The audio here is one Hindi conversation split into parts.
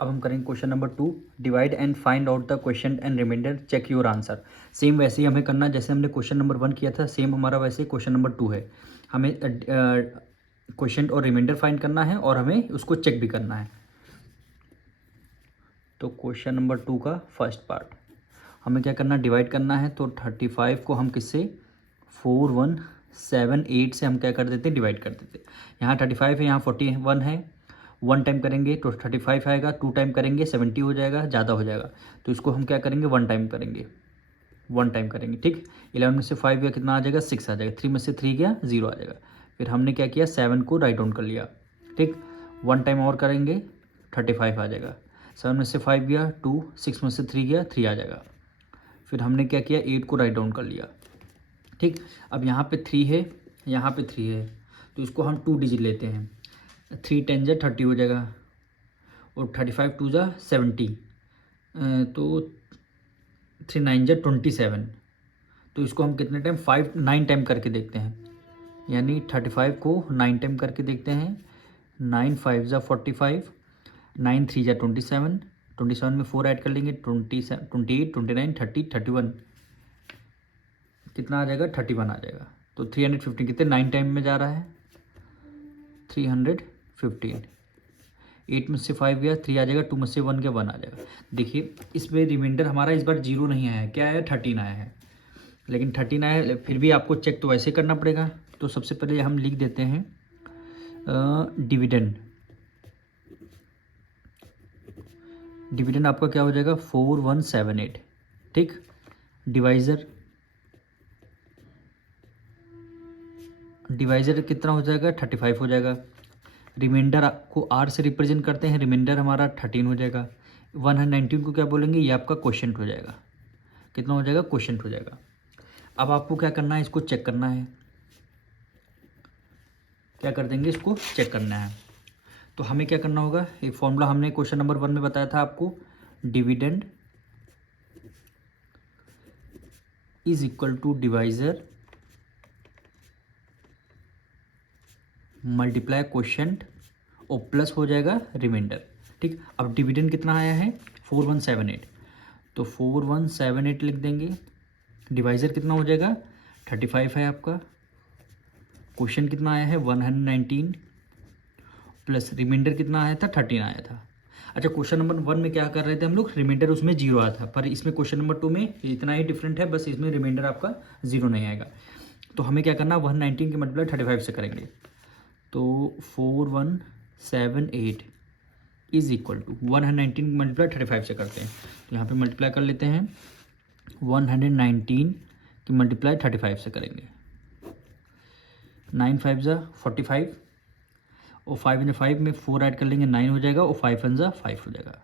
अब हम करेंगे question number 2, divide and find out the question and remainder, check your answer. Same वैसे ही हमें करना है जैसे हमने क्वेश्चन नंबर 1 किया था, सेम हमारा वैसे क्वेश्चन नंबर 2 है। हमें क्वेश्चन और रिमाइंडर फाइंड करना है और हमें उसको चेक भी करना है। तो क्वेश्चन नंबर 2 का फर्स्ट पार्ट हमें क्या करना है, डिवाइड करना है। तो 35 को हम किससे 4178 से हम क्या कर देते हैं, डिवाइड कर देते हैं। यहाँ 35 है, यहाँ 41 है, 1 टाइम करेंगे तो 35 आएगा, 2 टाइम करेंगे 70 हो जाएगा, ज़्यादा हो जाएगा। तो इसको हम क्या करेंगे, 1 टाइम करेंगे, 1 टाइम करेंगे। ठीक, 11 में से 5 गया कितना आ जाएगा, 6 आ जाएगा। 3 में से 3 गया 0 आ जाएगा। फिर हमने क्या किया, 7 को राइट डाउन कर लिया। ठीक, 1 टाइम और करेंगे 35 आ जाएगा। 7 में से 5 गया 2, 6 में से 3 गया 3 आ जाएगा। फिर हमने क्या किया, 8 को राइट डाउन कर लिया। ठीक, अब यहाँ पे 3 है, यहाँ पे 3 है, तो इसको हम 2 डिजिट लेते हैं। 3 10 जा 30 हो जाएगा और 35 2 जा 70, तो 3 9 जा 27। तो इसको हम कितने टाइम 9 टाइम करके देखते हैं, यानी 35 को 9 टाइम करके देखते हैं। 9 5 जा 45, 9 3 जा 27, 27 में 4 ऐड कर लेंगे, 28 29 30 31, कितना आ जाएगा, 31 आ जाएगा। तो 315 कितने 9 टाइम में जा रहा है, 315। 8 में से 5 गया 3 आ जाएगा, 2 में से 1 गया 1 आ जाएगा। देखिए इसमें रिमाइंडर हमारा इस बार 0 नहीं आया है, क्या आया, 13 आया है। लेकिन 13 आया, फिर भी आपको चेक तो वैसे करना पड़ेगा। तो सबसे पहले हम लिख देते हैं डिविडेंड। डिविडेंड आपका क्या हो जाएगा, 4178। ठीक, डिवाइज़र कितना हो जाएगा, 35 हो जाएगा। रिमाइंडर को आर से रिप्रेजेंट करते हैं, रिमाइंडर हमारा 13 हो जाएगा। 119 को क्या बोलेंगे, ये आपका क्वोशंट हो जाएगा। कितना हो जाएगा, क्वोशंट हो जाएगा। अब आपको क्या करना है, इसको चेक करना है। क्या कर देंगे, इसको चेक करना है। तो हमें क्या करना होगा, एक फॉर्मूला हमने क्वेश्चन नंबर 1 में बताया था आपको, dividend is equal to divisor multiply quotient और प्लस हो जाएगा रिमाइंडर। ठीक, अब डिविडेंड कितना आया है, 4178, तो 4178 लिख देंगे। डिवाइजर कितना हो जाएगा, 35 है आपका। क्वेश्चन कितना आया है, 119, प्लस रिमाइंडर कितना आया था, 13 आया था। अच्छा, क्वेश्चन नंबर 1 में क्या कर रहे थे हम लोग, रिमाइंडर उसमें 0 आया था, पर इसमें क्वेश्चन नंबर 2 में इतना ही डिफरेंट है, बस इसमें रिमाइंडर आपका 0 नहीं आएगा। तो हमें क्या करना, 119 के मल्टीप्लाई 35 से करेंगे। तो 4178 इज इक्वल टू 119 मल्टीप्लाई 35 से करते हैं। तो यहाँ पे मल्टीप्लाई कर लेते हैं, 119 की मल्टीप्लाई 35 से करेंगे। 9 5 जा 45 और 5 इन 5 में 4 ऐड कर लेंगे, 9 हो जाएगा, और 5 1 जा 5 हो जाएगा।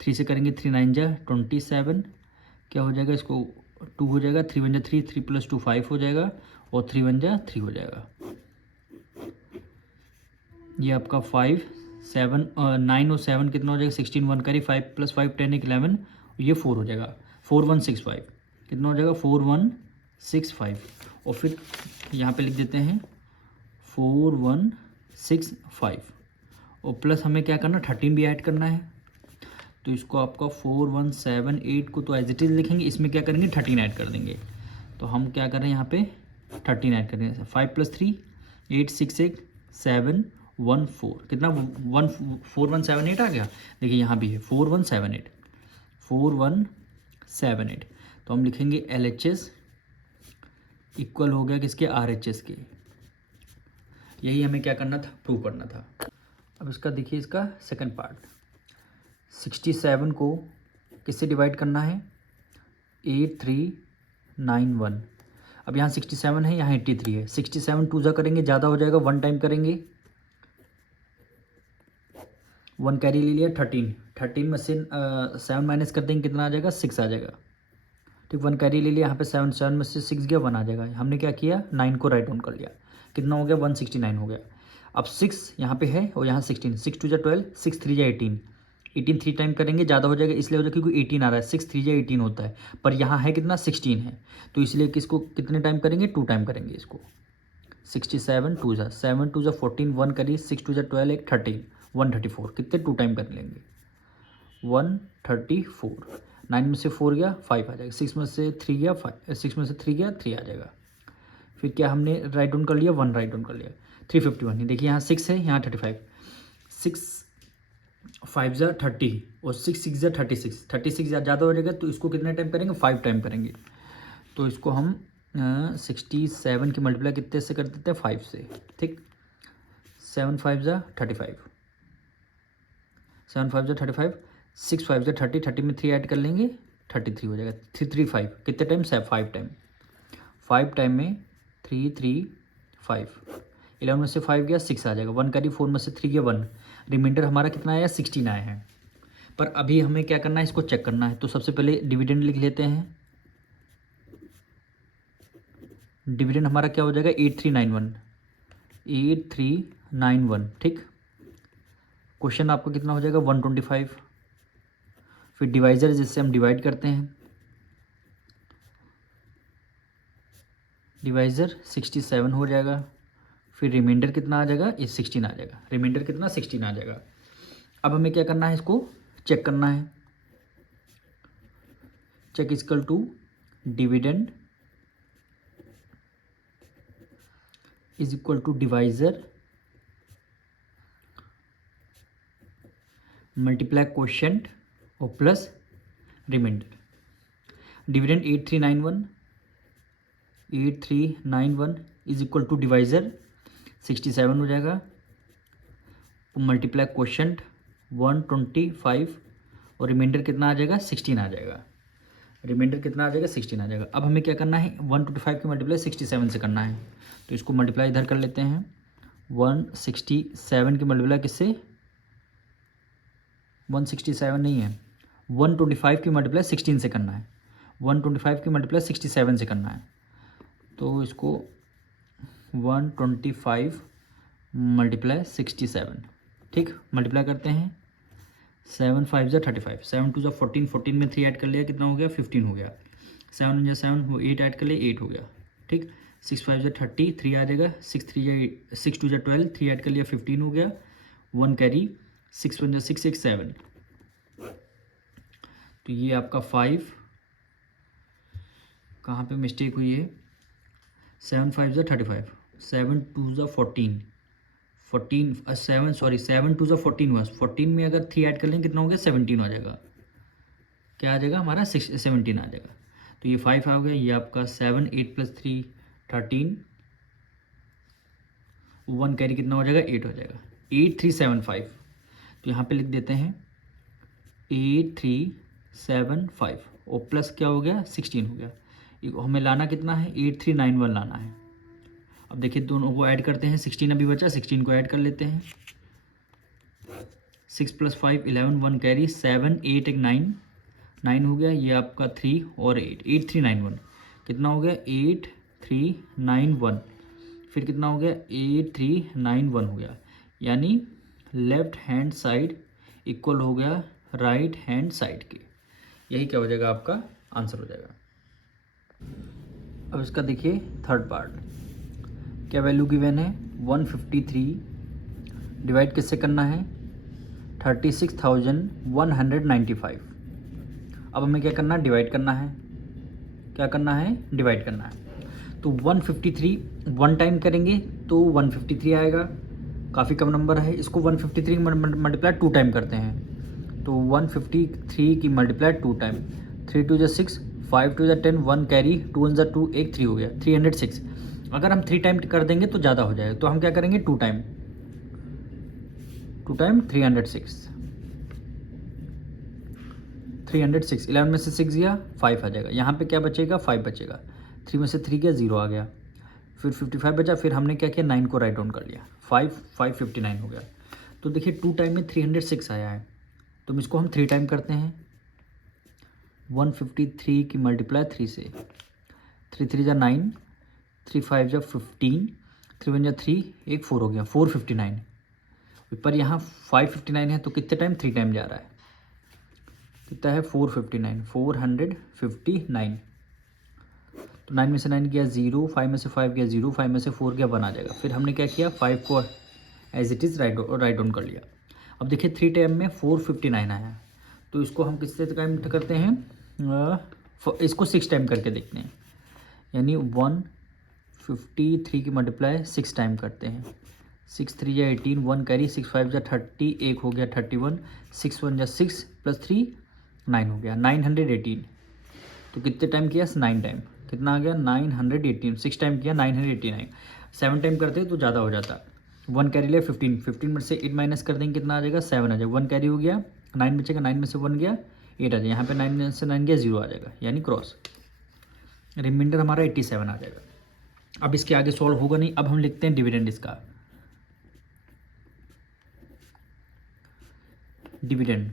3 से करेंगे, 3 9 जा 27, क्या हो जाएगा, इसको 2 हो जाएगा, 3 1 जा 3, 3 + 2 5 हो जाएगा, और 3 1 जा 3 हो जाएगा। ये आपका 5 7 9 और 7 कितना हो जाएगा, 16 1 करी, 5 + 5 10 1 11, ये 4 हो जाएगा, 4165 कितना हो जाएगा, 4165। और फिर यहाँ पे लिख देते हैं 4165, और प्लस हमें क्या करना, 13 भी ऐड करना है। तो इसको आपका 4178 को तो एज इट इज़ लिखेंगे, इसमें क्या करेंगे, 13 ऐड कर देंगे। तो हम क्या कर रहे हैं, यहाँ पे 13 ऐड कर रहे हैं। 5 + 3 8 6 1 7 1 4, कितना 4178 आ गया। देखिए यहाँ भी है 4178। तो हम लिखेंगे LHS इक्वल हो गया किसके, RHS के। यही हमें क्या करना था, प्रूव करना था। अब इसका देखिए, इसका सेकंड पार्ट, 67 को किससे डिवाइड करना है, 8391। अब यहाँ 67 है, यहाँ 83 है। 67 2 जा करेंगे, ज़्यादा हो जाएगा, 1 टाइम करेंगे, 1 कैरी ले लिया, 13 में से 7 माइनस कर देंगे, कितना आ जाएगा, 6 आ जाएगा। ठीक, 1 कैरी ले लिया, यहाँ पे 7 में से 6 गया, 1 आ जाएगा। हमने क्या किया, 9 को राइट डाउन कर लिया, कितना हो गया, 169 हो गया। अब 6 यहाँ पे है और यहाँ 16, 6 2 जा 12, 6 3 जा 18, 3 टाइम करेंगे, ज़्यादा हो जाएगा, इसलिए हो जाएगा क्योंकि 18 आ रहा है, 6 3 जा 18 होता है, पर यहाँ है कितना, 16 है, तो इसलिए किसको कितने टाइम करेंगे, 2 टाइम करेंगे इसको। 67 2 जा 7 2 जा 14, 1 करिए, 6 2 जा 12 1 13, 134, कितने 2 टाइम कर लेंगे। 134। 9 में से 4 गया 5 आ जाएगा, 6 में से 3 गया 5, 6 में से 3 गया 3 आ जाएगा। फिर क्या हमने राइट डाउन कर लिया, 1 राइट डाउन कर लिया, 351। देखिए यहाँ 6 है, यहाँ 35, 6 5 ज़ा 30 और 6 6 ज़ा 36, 36 ज़्यादा हो जाएगा तो इसको कितने टाइम करेंगे, 5 टाइम करेंगे। तो इसको हम 67 की मल्टीप्लाई कितने से कर देते हैं, 5 से। ठीक, 7 5 ज़ा 35, 7 5 ज़ा 35, 6 5 ज़ा 30, 30 में 3 ऐड कर लेंगे 33 हो जाएगा। 335 कितने टाइम से, 5 टाइम, 5 टाइम में 335, 11 में से 5 गया 6 आ जाएगा, 1 करी, 4 में से 3 गया 1, रिमाइंडर हमारा कितना आया, 16 आया है। पर अभी हमें क्या करना है, इसको चेक करना है। तो सबसे पहले डिविडेंड लिख लेते हैं। डिविडेंड हमारा क्या हो जाएगा, 8391, 8391। ठीक, क्वेश्चन आपका कितना हो जाएगा, 125। फिर डिवाइजर जिससे हम डिवाइड करते हैं, डिवाइजर 67 हो जाएगा। फिर रिमाइंडर कितना आ जाएगा, ये 16 आ जाएगा, रिमाइंडर कितना 16 आ जाएगा। अब हमें क्या करना है, इसको चेक करना है। Check equal to dividend is equal to divisor multiply quotient और plus remainder. Dividend 8391 is equal to divisor 67 हो जाएगा, मल्टीप्लाई क्वोशिएंट 125 और रिमाइंडर कितना आ जाएगा, 16 आ जाएगा। रिमाइंडर कितना आ जाएगा, 16 आ जाएगा। अब हमें क्या करना है, 125 की मल्टीप्लाई 67 से करना है। तो इसको मल्टीप्लाई इधर कर लेते हैं, 167 की मल्टीप्लाई किससे, 167 नहीं है, 125 की मल्टीप्लाई 16 से करना है, 125 की मल्टीप्लाई 67 से करना है। तो इसको 125 मल्टीप्लाई 67, ठीक, मल्टीप्लाई करते हैं। 7 5 ज़ा 35, 7 2 ज़ा 14, 14 में 3 ऐड कर लिया, कितना हो गया, 15 हो गया। 7 ज़ा 7, वो 8 ऐड कर लिया, 8 हो गया। ठीक, 6 5 ज़ा 30, 3 आ जाएगा, 6 2 ज़ा 12, 3 ऐड कर लिया, 15 हो गया, 1 कैरी, 6 1 ज़ा 6 6 7। तो ये आपका 5, कहाँ पे मिस्टेक हुई है, 7 5 ज़ा 35, 7 2 ज़ा 14, 7 2 ज़ा 14 हुआ, 14 में अगर 3 ऐड कर लेंगे कितना हो गया, 17 हो जाएगा। क्या आ जाएगा हमारा, 17 आ जाएगा। तो ये 5 आ गया, ये आपका 7 8 + 3 13, 1 कैरी कितना हो जाएगा, 8 हो जाएगा, 8375। तो यहाँ पे लिख देते हैं 8375 और प्लस क्या हो गया, 16 हो गया। हमें लाना कितना है, 8391 लाना है। अब देखिए दोनों को ऐड करते हैं, 16 अभी बचा, 16 को ऐड कर लेते हैं। 6 + 5 11, 1 कैरी, 7 8 1 9, 9 हो गया, ये आपका 3 और 8, 8391 कितना हो गया, 8391। फिर कितना हो गया, 8391 हो गया, यानी लेफ्ट हैंड साइड इक्वल हो गया राइट हैंड साइड के। यही क्या हो जाएगा, आपका आंसर हो जाएगा। अब इसका देखिए थर्ड पार्ट, क्या वैल्यू गिवन है, 153 डिवाइड किससे करना है, 36,195। अब हमें क्या करना है, डिवाइड करना है। क्या करना है, डिवाइड करना है। तो 153 1 टाइम करेंगे तो 153 आएगा, काफ़ी कम नंबर है। इसको 153 की मल्टीप्लाई 2 टाइम करते हैं, तो 153 की मल्टीप्लाई 2 टाइम, 3 2 ज़ा 6, 5 2 ज़ा 10, 1 कैरी, 2 1 ज़ा 2, 1 3 हो गया, 306। अगर हम 3 टाइम कर देंगे तो ज़्यादा हो जाएगा, तो हम क्या करेंगे, 2 टाइम 306, 306, 11 में से 6 गया 5 आ जाएगा। यहाँ पे क्या बचेगा, 5 बचेगा, 3 में से 3 गया 0 आ गया, फिर 55 बचा। फिर हमने क्या किया, 9 को राइट डाउन कर लिया, 559 हो गया। तो देखिए 2 टाइम में 306 आया है, तो इसको हम 3 टाइम करते हैं। 153 की मल्टीप्लाई 3 से, 3 3 ज़ा 9, 3 5 ज़ा 15, 3 1 ज़ा 3, 1 4 हो गया, 459। पर यहाँ 559 है तो कितने टाइम, 3 टाइम जा रहा है, कितना है, 459, 459। तो 9 में से 9 गया 0, 5 में से 5 गया 0, 5 में से 4 गया 1 आ जाएगा। फिर हमने क्या किया, 5 को as it is write down कर लिया। अब देखिए 3 टाइम में 459 आया, तो इसको हम किससे टाइम करते हैं, इसको 6 टाइम करके देखते हैं, यानी 153 की मल्टीप्लाई 6 टाइम करते हैं। 6 3 या 18, 1 कैरी, 6 5 या 30, एक हो गया 31, 6 1 या 6 + 3 9 हो गया 918। तो कितने टाइम किया, 9 टाइम। कितना आ गया 918, 6 टाइम किया 989। 7 टाइम करते तो ज़्यादा हो जाता। 1 कैरी लिया 15, 15 में से 8 माइनस कर देंगे, कितना आ जाएगा 7 आ जाएगा। 1 कैरी हो गया, 9 बचेगा, 9 में से 1 गया 8 आ जाएगा। यहाँ पे 9 में से 9 गया 0 आ जाएगा, यानी क्रॉस। रिमाइंडर हमारा 87 आ जाएगा। अब इसके आगे सॉल्व होगा नहीं। अब हम लिखते हैं डिविडेंड इसका, डिविडेंड।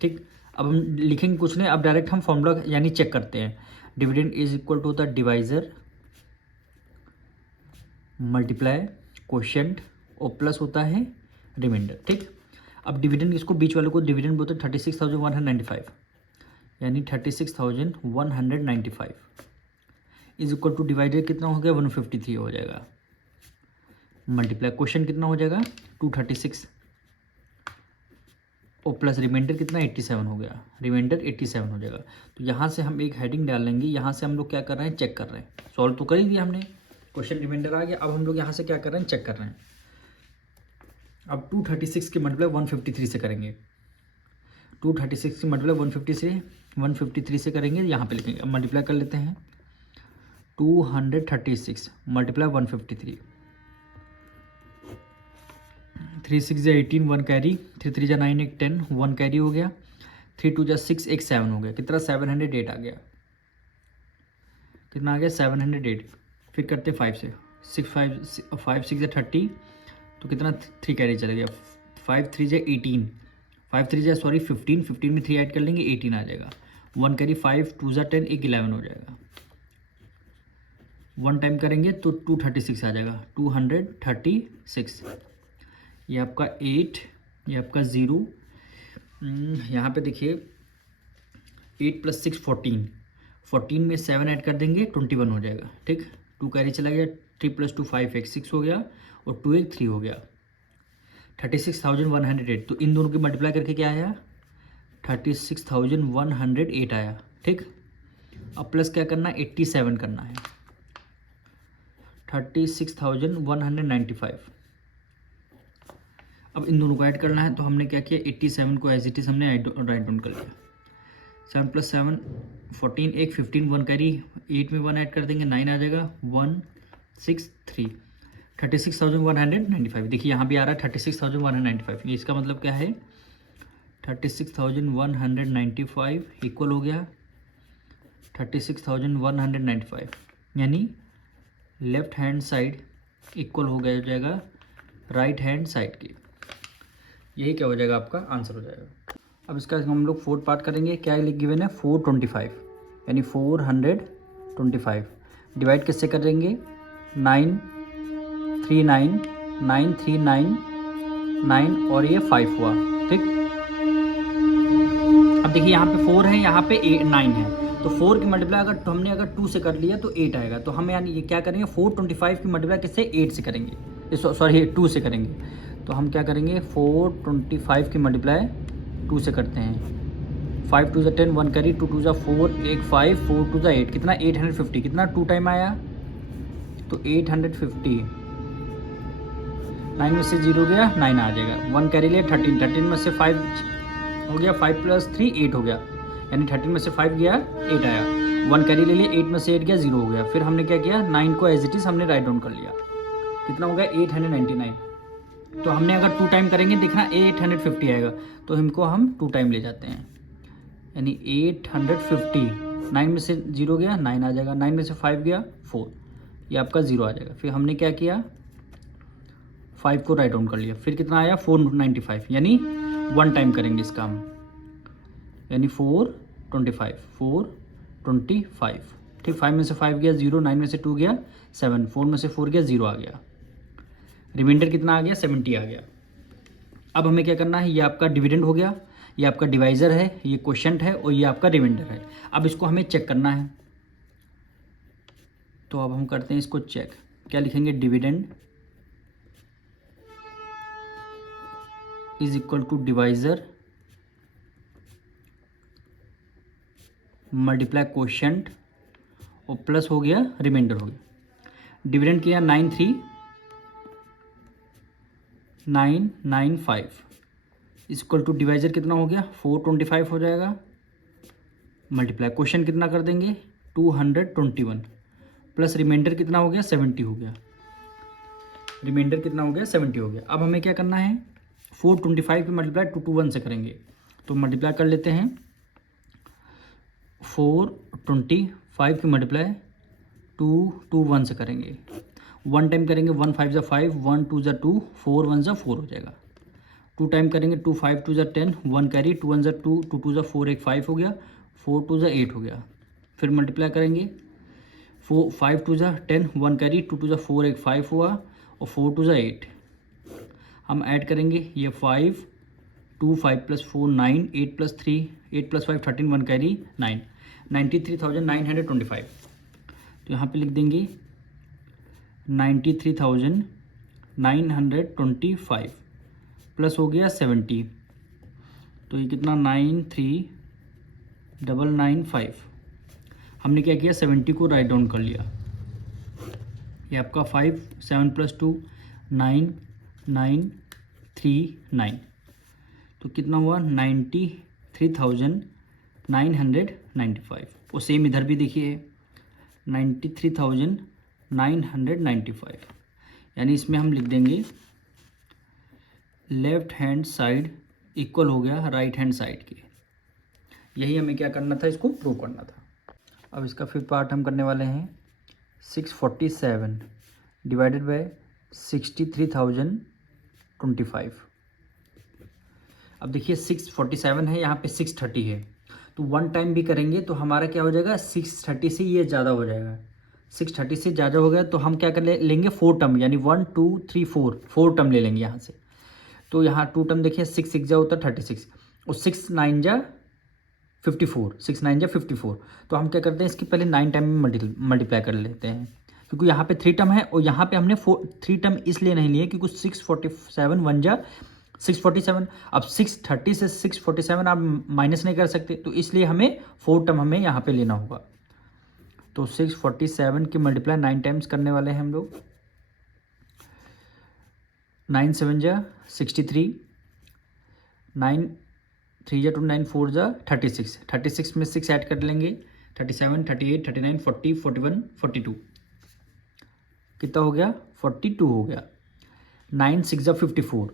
ठीक, अब हम लिखेंगे कुछ नहीं, अब डायरेक्ट हम फॉर्मूला यानी चेक करते हैं। Dividend is equal to the divisor multiply quotient और प्लस होता है रिमाइंडर। ठीक, अब डिविडेंड इसको बीच वाले को डिविडेंड बोलते हैं 36,195, यानी 36,195 इज इक्वल टू डिवाइडेड कितना हो गया 153 हो जाएगा, मल्टीप्लाई क्वोशिएंट कितना हो जाएगा 236 और प्लस रिमाइंडर कितना 87 हो गया, रिमाइंडर 87 हो जाएगा। तो यहाँ से हम एक हेडिंग डाल लेंगे। यहाँ से हम लोग क्या कर रहे हैं, चेक कर रहे हैं। सॉल्व तो कर ही दिया हमने, क्वेश्चन रिमाइंडर आ गया। अब हम लोग यहाँ से क्या कर रहे हैं, चेक कर रहे हैं। अब 236 की मल्टीप्लाई 153 से करेंगे। 236 की मल्टीप्लाई 153 से करेंगे, यहाँ पे लिखेंगे। अब मल्टीप्लाई कर लेते हैं। 236 मल्टीप्लाई 153, 3 6 या 18, 1 कैरी, 3 3 या 9 एक 10, 1 कैरी हो गया, 3 2 या 6 एक 7 हो गया। कितना 708 आ गया। कितना आ गया 708। फिर करते 5 से, 6 5 6 या 30, तो कितना 3 कैरी चला गया। 5 3 या 18, 5 3 या 15, 15 में 3 ऐड कर लेंगे 18 आ जाएगा। 1 कैरी, 5 2 या 10 एक 11 हो जाएगा। 1 टाइम करेंगे तो 236 आ जाएगा, 236। ये आपका 8, ये आपका 0। यहाँ पे देखिए 8 + 6 14, 14 में 7 ऐड कर देंगे 21 हो जाएगा। ठीक, 2 कैरी चला गया, 3 + 2 5 एक 6 हो गया और 2 एक 3 हो गया। 36,108। तो इन दोनों की मल्टीप्लाई करके क्या आया 36,108 आया। ठीक, अब प्लस क्या करना है 87 करना है, 36,195। अब इन दोनों को ऐड करना है, तो हमने क्या किया 87 को एज इट इज हमने राइट डाउन कर लिया। 7 + 7 14 एक 15, 1 कैरी, 8 में 1 ऐड कर देंगे 9 आ जाएगा। 1 6 3, 36,195। देखिए यहाँ भी आ रहा है 36,195। ये इसका मतलब क्या है 36,195 इक्वल हो गया 36,195, यानी लेफ्ट हैंड साइड इक्वल हो जाएगा राइट हैंड साइड की। यही क्या हो जाएगा, आपका आंसर हो जाएगा। अब इसका हम लोग 4th पार्ट करेंगे। क्या गिवन है 425, यानी 425 डिवाइड किससे करेंगे 9 3 9 9 3 9 9 और ये 5 हुआ। ठीक, अब देखिए यहाँ पे 4 है, यहाँ पे 9 है, तो 4 की मल्टीप्लाई अगर हमने 2 से कर लिया तो 8 आएगा। तो हम यानी ये क्या करेंगे 425 की मल्टीप्लाई किससे 8 से करेंगे, सॉरी 2 से करेंगे। तो हम क्या करेंगे 425 की मल्टीप्लाई 2 से करते हैं। 5 2 10, 1 कैरी, 2 2 4 एक 5, 4 2 8, कितना 850। कितना 2 टाइम आया तो 850। 9 में से 0 गया 9 आ जाएगा। 1 कैरी लिया 13, 13 में से 5 हो गया, 5 + 3 8 हो गया, यानी 13 में से 5 गया 8 आया। 1 कैरी ले लिया, 8 में से 8 गया 0 हो गया। फिर हमने क्या किया 9 को एज इट इज हमने राइट डाउन कर लिया। कितना हो गया 899। तो हमने अगर 2 टाइम करेंगे देखना 850 आएगा, तो इनको हम 2 टाइम ले जाते हैं, यानी 850। 9 में से 0 गया 9 आ जाएगा, 9 में से 5 गया 4, ये आपका 0 आ जाएगा। फिर हमने क्या किया 5 को राइट डाउन कर लिया। फिर कितना आया 495, यानी 1 टाइम करेंगे इसका हम, यानी 425। ठीक, 5 में से 5 गया 0, 9 में से 2 गया 7, 4 में से 4 गया 0 आ गया। रिमाइंडर कितना आ गया 70 आ गया। अब हमें क्या करना है, ये आपका डिविडेंड हो गया, ये आपका डिवाइजर है, ये क्वोशिएंट है और ये आपका रिमाइंडर है। अब इसको हमें चेक करना है, तो अब हम करते हैं इसको चेक। क्या लिखेंगे dividend is equal to divisor multiply quotient और प्लस हो गया रिमाइंडर हो गया। डिविडेंड किया 93995 इक्वल टू डिवाइजर कितना हो गया 425 हो जाएगा। मल्टीप्लाई क्वेश्चन कितना कर देंगे 221 प्लस रिमाइंडर कितना हो गया 70 हो गया। रिमाइंडर कितना हो गया 70 हो गया। अब हमें क्या करना है 425 की मल्टीप्लाई 221 से करेंगे, तो मल्टीप्लाई कर लेते हैं। 425 की मल्टीप्लाई 221 से करेंगे, 1 टाइम करेंगे 1 5 ज़ा 5, 1 2 ज़ा 2, 4 1 ज़ा 4 हो जाएगा। 2 टाइम करेंगे 2 5 2 ज़ा 10, 1 कैरी 2 1 ज़ा 2, 2 2 ज़ा 4, 1 5 हो गया, 4 2 ज़ा 8 हो गया। फिर मल्टीप्लाई करेंगे 4 5 2 ज़ा 10, 1 कैरी 2 2 ज़ा 4, 1 5 हुआ और 4 2 ज़ा 8। हम ऐड करेंगे ये 5 2 5 प्लस 4 9, 8 प्लस 3 8 प्लस 5 13, 1 कैरी 9, 93,925। तो यहाँ पे लिख देंगे 93,925 प्लस हो गया 70, तो ये कितना 93,995। हमने क्या किया 70 को राइट डाउन कर लिया। ये आपका 5 7 प्लस 2 9 9 3 9, तो कितना हुआ 93,995। और सेम इधर भी देखिए 93,995, यानी इसमें हम लिख देंगे लेफ्ट हैंड साइड इक्वल हो गया राइट हैंड साइड के। यही हमें क्या करना था, इसको प्रूव करना था। अब इसका फिर पार्ट हम करने वाले हैं 647 डिवाइडेड बाय 63,025। अब देखिए 647 है, यहाँ पे 630 है, तो 1 टाइम भी करेंगे तो हमारा क्या हो जाएगा 630 से ये ज़्यादा हो जाएगा। 630 से ज़्यादा हो गया तो हम क्या कर लेंगे 4 टर्म, यानी 1 2 3 4 टर्म ले लेंगे यहाँ से। तो यहाँ 2 टर्म देखिए 6 6 जा होता 36 और 6 9 जा 54, 6 9 जा 54। तो हम क्या करते हैं इसकी पहले 9 टाइम में मल्टीप्लाई कर लेते हैं, क्योंकि यहाँ पे 3 टर्म है और यहाँ पे हमने 3 टर्म इसलिए नहीं लिए क्योंकि 647 1 जा 647। अब 630 से 647 आप माइनस नहीं कर सकते, तो इसलिए हमें 4 टर्म हमें यहाँ पे लेना होगा। तो 647 की मल्टीप्लाई 9 टाइम्स करने वाले हैं हम लोग। 9 7 जा 63, 9 3 जा 2 9 4 जा 36, 36 में 6 ऐड कर लेंगे 37 38 39 40 41 42, कितना हो गया 42 हो गया। 9 6 जा 54,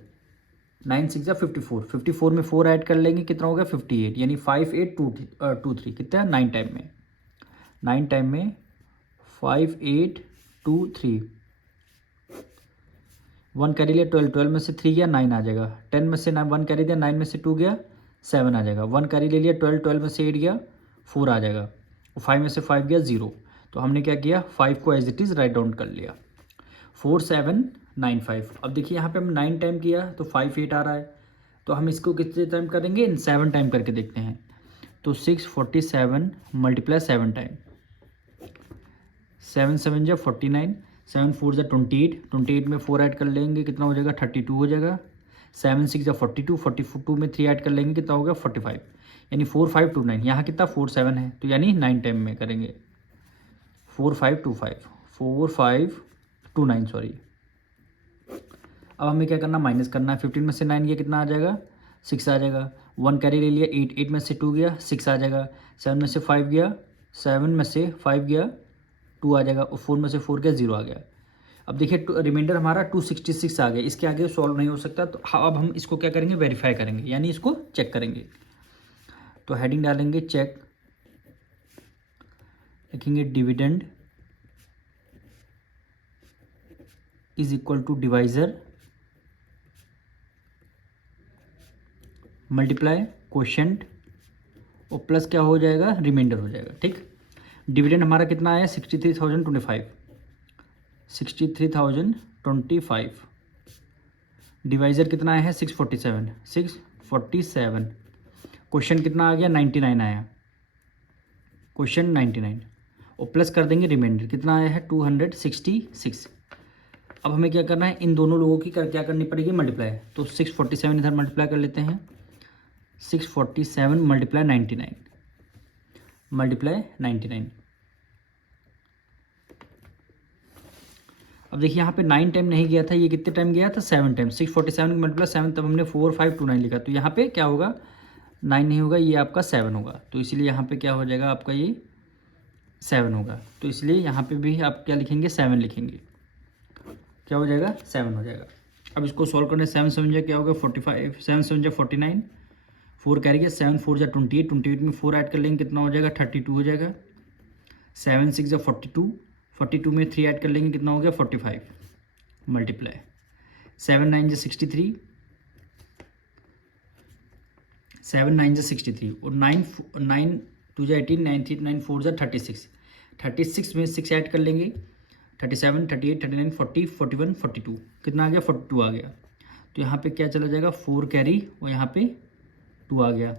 9 6 जा 54, 54 में 4 ऐड कर लेंगे कितना हो गया 58, यानी 5 8 2 3 कितना 9 टाइम में 9 टाइम में 5 8 2 3, 1 कैरी लिया 12, 12 में से 3 गया 9 आ जाएगा, 10 में से 1 कैरी दिया 9 में से 2 गया 7 आ जाएगा, 1 कैरी ले लिया 12, 12 में से 8 गया 4 आ जाएगा, 5 में से 5 गया 0। तो हमने क्या किया 5 को as it is write down कर लिया 4795। अब देखिए यहाँ पे हम 9 टाइम किया तो 5 8 आ रहा है, तो हम इसको कितने टाइम करेंगे 7 टाइम करके देखते हैं। तो 647 मल्टीप्लाई 7 टाइम, 7 7 जा 49, 7 4 जा 28, 28 में 4 ऐड कर लेंगे कितना हो जाएगा 32 हो जाएगा, 7 6 जा 42, 42 में 3 ऐड कर लेंगे कितना होगा 45, यानी 4529। यहाँ कितना 47 है, तो यानी 9 टाइम में करेंगे 4525 4529 सॉरी। अब हमें क्या करना माइनस करना है, 15 में से 9 गया कितना आ जाएगा 6 आ जाएगा, 1 कैरी ले लिया 8, 8 में से 2 गया 6 आ जाएगा, 7 में से 5 गया 7 में से 5 गया 2 आ जाएगा और 4 में से 4 गया 0 आ गया। अब देखिए रिमाइंडर हमारा 266 आ गया, इसके आगे सॉल्व नहीं हो सकता। तो अब हम इसको क्या करेंगे वेरीफाई करेंगे, यानी इसको चेक करेंगे। तो हेडिंग डालेंगे चेक, लिखेंगे dividend is equal to divisor multiply quotient और प्लस क्या हो जाएगा रिमाइंडर हो जाएगा। ठीक, डिविडेंड हमारा कितना आया 63,025, 63,025, डिवाइजर कितना आया है 647, 647, क्वेश्चन कितना आ गया 99 आया, क्वेश्चन 99 और प्लस कर देंगे रिमाइंडर कितना आया है 266। अब हमें क्या करना है इन दोनों लोगों की क्या करनी पड़ेगी मल्टीप्लाई। तो 647 इधर मल्टीप्लाई कर लेते हैं, 647 मल्टीप्लाई 99, मल्टीप्लाई 99। अब देखिए यहाँ पे 9 टाइम नहीं गया था, ये कितने टाइम गया था 7 टाइम। 647 मल्टीप्लाई 7, तब हमने 4529 लिखा, तो यहाँ पे क्या होगा 9 नहीं होगा, ये आपका 7 होगा, तो इसलिए यहाँ पे क्या हो जाएगा आपका ये 7 होगा, तो इसलिए यहाँ पे भी आप क्या लिखेंगे 7 लिखेंगे, क्या हो जाएगा 7 हो जाएगा। अब इसको सॉल्व करने 7 7 जा क्या होगा 45, 7 7 जा 49, 4 कैरी गया, 7 4 जा 28, 28 में 4 ऐड कर लेंगे कितना हो जाएगा 32 हो जाएगा। 7 6 जा 42, 42 में 3 ऐड कर लेंगे कितना हो गया 45, मल्टीप्लाई 7 9 जा 63, 7 9 जा 63 और 9 9 2 जा 18, 9 3 9 4 जा 36, 36 में 6 ऐड कर लेंगे 37 38 39 40 41 42, कितना आ गया 42 आ गया। तो यहाँ पे क्या चला जाएगा 4 कैरी और यहाँ पे 2 आ गया।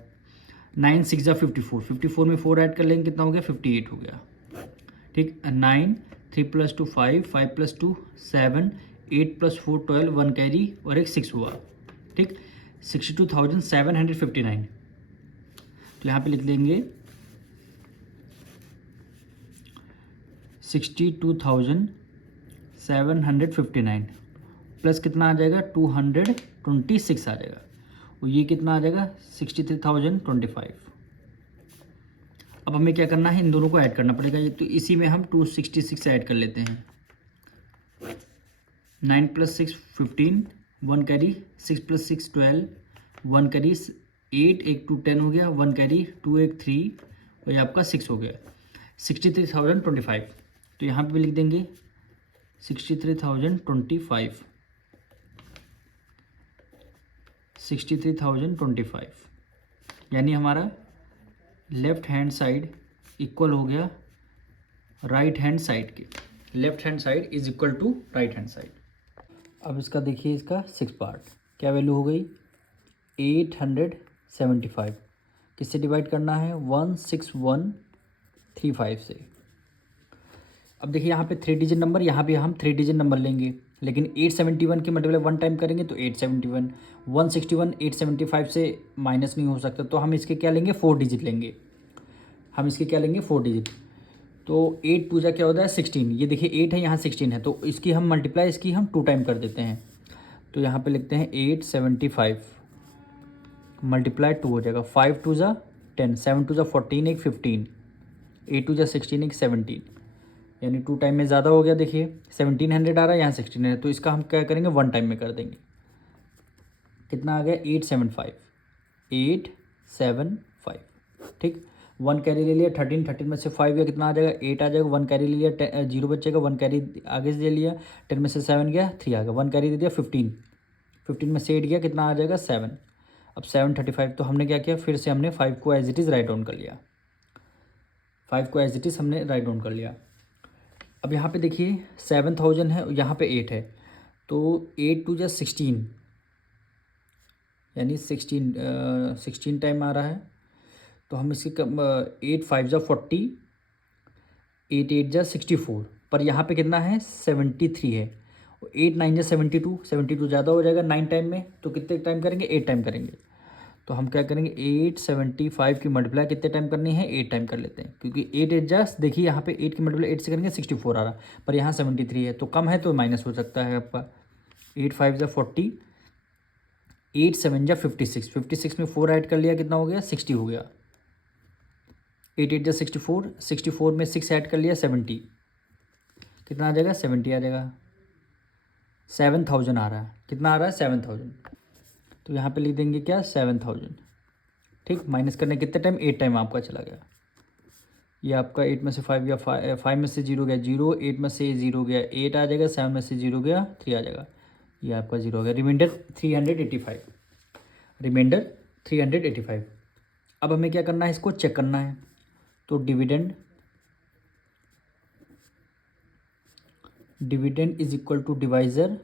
9 6 जा 54, 54 में 4 ऐड कर लेंगे कितना हो गया 58 हो गया। ठीक, 9 3 + 2 5, 5 + 2 7, 8 + 4 12, 1 कैरी और एक 6 हुआ। ठीक, 62,759। तो यहाँ पे लिख लेंगे 62,759 प्लस कितना आ जाएगा 226 आ जाएगा, और ये कितना आ जाएगा 63,025। अब हमें क्या करना है, इन दोनों को ऐड करना पड़ेगा, ये तो इसी में हम 266 ऐड कर लेते हैं। 9 + 6 15, 1 कैरी, 6 + 6 12, 1 कैरी 8, 1 2 10 हो गया, 1 कैरी 2 1 3 और ये आपका 6 हो गया 63,025। तो यहाँ पे भी लिख देंगे 63,025, 63,025, यानी हमारा लेफ्ट हैंड साइड इक्वल हो गया राइट हैंड साइड के, left hand side is equal to right hand side. अब इसका देखिए इसका 6 पार्ट, क्या वैल्यू हो गई 875, किससे डिवाइड करना है 16135 से। अब देखिए यहाँ पे 3 डिजिट नंबर, यहाँ पे हम 3 डिजिट नंबर लेंगे, लेकिन 871 की मल्टीप्लाई 1 टाइम करेंगे तो 871, 161 875 से माइनस नहीं हो सकता, तो हम इसके क्या लेंगे 4 डिजिट लेंगे, हम इसके क्या लेंगे 4 डिजिट। तो 8 2 जा क्या होता है 16, ये देखिए 8 है यहाँ 16 है, तो इसकी हम मल्टीप्लाई इसकी हम 2 टाइम कर देते हैं, तो यहाँ पे लिखते हैं 875 मल्टीप्लाई 2 हो जाएगा, 5 2 जा 10, 7 2 जा 14 एक 15, 8 2 जा 16 एक 17, यानी 2 टाइम में ज़्यादा हो गया। देखिए 1700 आ रहा है, यहाँ 1600, तो इसका हम क्या करेंगे 1 टाइम में कर देंगे, कितना आ गया 875, 875। ठीक, 1 कैरी ले लिया 13, 13 में से 5 गया कितना आ जाएगा 8 आ जाएगा, 1 कैरी ले लिया 0 बचेगा, 1 कैरी आगे से ले लिया, 10 में से 7 गया 3 आ गया, 1 कैरी दे दिया 15, 15 में से 8 गया कितना आ जाएगा 7। अब 735, तो हमने क्या किया फिर से हमने 5 को as it is write down कर लिया, 5 को एज इट इज़ हमने राइट डाउन कर लिया। अब यहाँ पे देखिए 7000 है, यहाँ पे 8 है, तो 8 2 जा 16, यानी 16 टाइम आ रहा है, तो हम इसकी 8 5 जा 40, 8 8 जा 64, पर यहाँ पे कितना है 73 है, 8 9 जा 72, 72 ज़्यादा हो जाएगा 9 टाइम में, तो कितने टाइम करेंगे 8 टाइम करेंगे, तो हम क्या करेंगे 875 की मल्टीप्लाई कितने टाइम करनी है 8 टाइम कर लेते हैं, क्योंकि 8 8 जा देखिए यहाँ पे 8 की मल्टीप्लाई 8 से करेंगे 64 आ रहा, पर यहाँ 73 है, तो कम है तो माइनस हो सकता है आपका। 8 5 जा 40, 8 7 जा 56, 56 में 4 ऐड कर लिया कितना हो गया 60 हो गया, 8 8 जा 64, 64 में 6 ऐड कर लिया 70, कितना आ जाएगा 70 आ जाएगा, 7000 आ रहा है, कितना आ रहा है 7000, तो यहाँ पे लिख देंगे क्या 7000। ठीक, माइनस करने कितने टाइम 8 टाइम आपका चला गया, ये आपका 8 में से 5 गया, 5 में से 0 गया 0, 8 में से 0 गया 8 आ जाएगा, 7 में से 0 गया 3 आ जाएगा, ये आपका 0 हो गया, रिमाइंडर 385, रिमाइंडर 385। अब हमें क्या करना है इसको चेक करना है, तो dividend is equal to divisor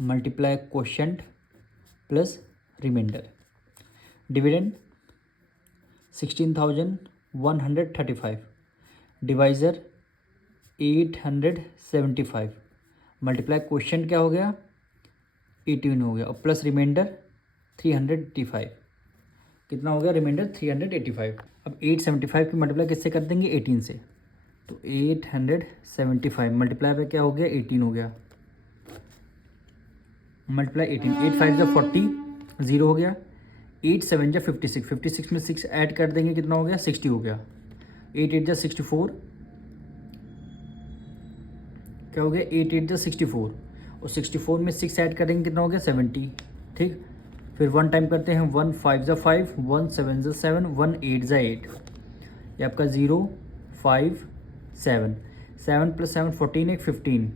multiply quotient plus remainder. Dividend 16,135 divisor 875 multiply quotient क्या हो गया 18 हो गया, और प्लस रिमाइंडर 385, कितना हो गया रिमाइंडर 385। अब 875 की मल्टीप्लाई किससे कर देंगे 18 से, तो 875 मल्टीप्लाई पे क्या हो गया 18 हो गया, मल्टीप्लाई 18, 8 5 जा 40, 0 हो गया, 8 7 जा 56, 56 में 6 ऐड कर देंगे कितना हो गया 60 हो गया, 8 8 जा 64, क्या हो गया 8 8 जा 64, और 64 में 6 ऐड करेंगे कितना हो गया 70। ठीक, फिर 1 टाइम करते हैं, 1 5 जा 5, 1 7 जा 7, 1 8 जा 8, ये आपका 0 5 7, 7 + 7 14 एक 15,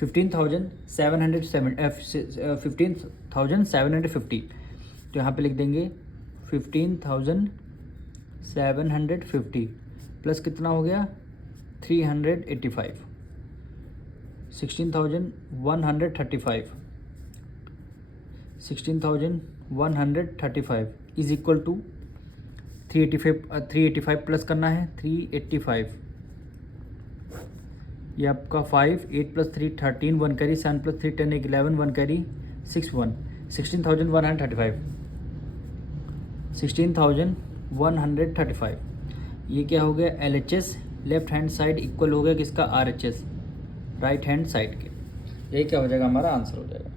15,750, तो यहाँ पे लिख देंगे 15,750 प्लस कितना हो गया 385, 16,135 इज इक्वल टू 385 प्लस करना है 385, ये आपका 5 8 + 3 13 1 कैरी, 7 + 3 10 11 1 कैरी 6 1, 16,135, ये क्या हो गया LHS left hand side equal हो गया किसका RHS राइट हैंड साइड के, यही क्या हो जाएगा हमारा आंसर हो जाएगा।